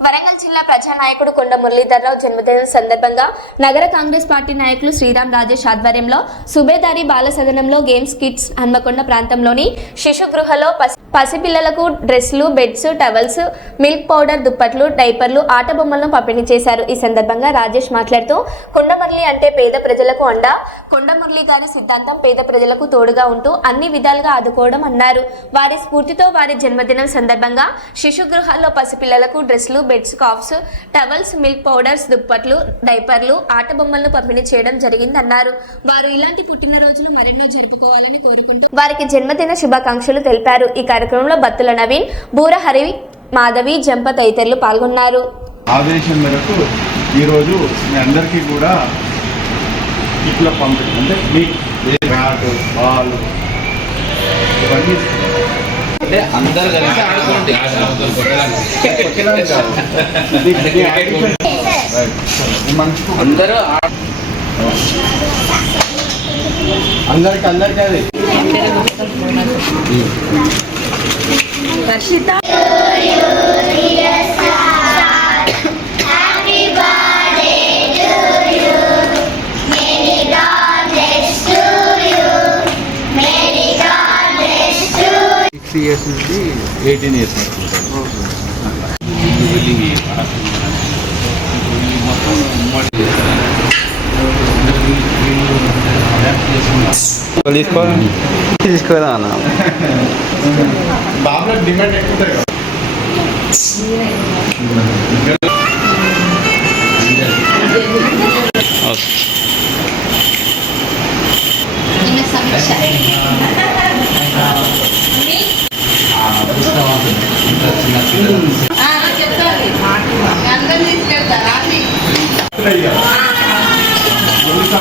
వరంగల్ జిల్లా ప్రజానాయకుడు కొండ మురళీధరరావు జన్మదినం సందర్భంగా నగర కాంగ్రెస్ పార్టీ నాయకులు శ్రీరామ్ రాజేష్ ఆధ్వర్యంలో సుబేదారి బాల సదనంలో గేమ్స్ కిట్స్ హన్మకొండ ప్రాంతంలోని శిశు గృహలో పసి- పసిపిల్లలకు డ్రెస్లు బెడ్స్ టవల్స్ మిల్క్ పౌడర్ దుప్పట్లు డైపర్లు ఆట బొమ్మలను పంపిణీ చేశారు. ఈ సందర్భంగా రాజేష్ మాట్లాడుతూ కొండమురళి అంటే పేద ప్రజలకు అండ. కొండమురళి గారి సిద్ధాంతం పేద ప్రజలకు తోడుగా ఉంటూ అన్ని విధాలుగా ఆదుకోవడం అన్నారు. వారి స్ఫూర్తితో వారి జన్మదినం సందర్భంగా శిశు గృహాల్లో పసిపిల్లలకు డ్రెస్లు బెడ్స్ కాఫ్స్ టవల్స్ మిల్క్ పౌడర్స్ దుప్పట్లు డైపర్లు ఆట బొమ్మలను పంపిణీ చేయడం జరిగిందన్నారు. వారు ఇలాంటి పుట్టినరోజులు మరెన్నో జరుపుకోవాలని కోరుకుంటూ వారికి జన్మదిన శుభాకాంక్షలు తెలిపారు. ఈ కార్యక్రమంలో బత్తుల నవీన్ బూర హరి మాధవి జంప తదితరులు పాల్గొన్నారు. ఆదేశం మేరకు ఈరోజు మీ అందరికీ కూడా ఇట్లా పంపిణీ అంటే మీ బ్యాట్ బాల్ ఇవన్నీ అంటే అందరు కలిసి ఆడుకోండి. అందరూ అందరికి అందరికి అది. సిక్స్ ఇయర్స్ నుంచి ఎయిటీన్ ఇయర్స్ వెళ్ళి మొత్తం ఉమ్మడి తీసుకోవాలి తీసుకోదా అన్న డిమాండ్ ఎక్కువ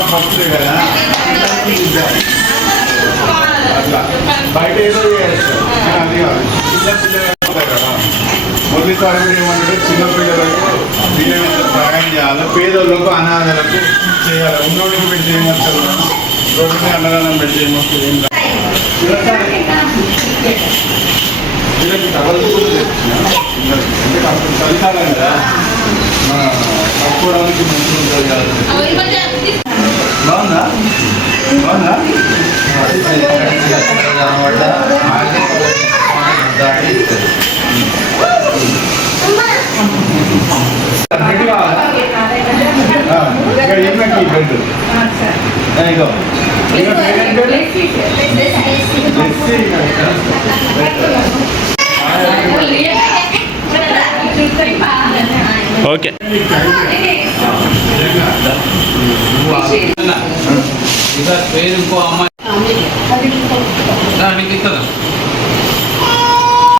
కదా కదా అట్లా బయట ఏదో అది చిన్న పిల్లలు కదా. మొదటిసారి కూడా చిన్న పిల్లలకు పిల్లలకు సహాయం చేయాలి పేదోళ్ళకు అనాథలకు చేయాలి ఉన్నోళ్ళకి పెట్టి చేయమస్తారు రోడ్డు అన్నదానం పెట్టి చేయమస్తారు ఏం కాదు. వీళ్ళకి డబల్ కూడా తెచ్చిన పిల్లలకి. అంటే కాస్త చలికాలం కదా మన కప్పుకోవడానికి మంచిగా ఉంటుంది కదా బాగుందా బాగుందా ఇక్కడ ఏమిటి? ఆ, ఇగో. పేరేంటి ఓకే. పేరు ఇంకో అమ్మాయి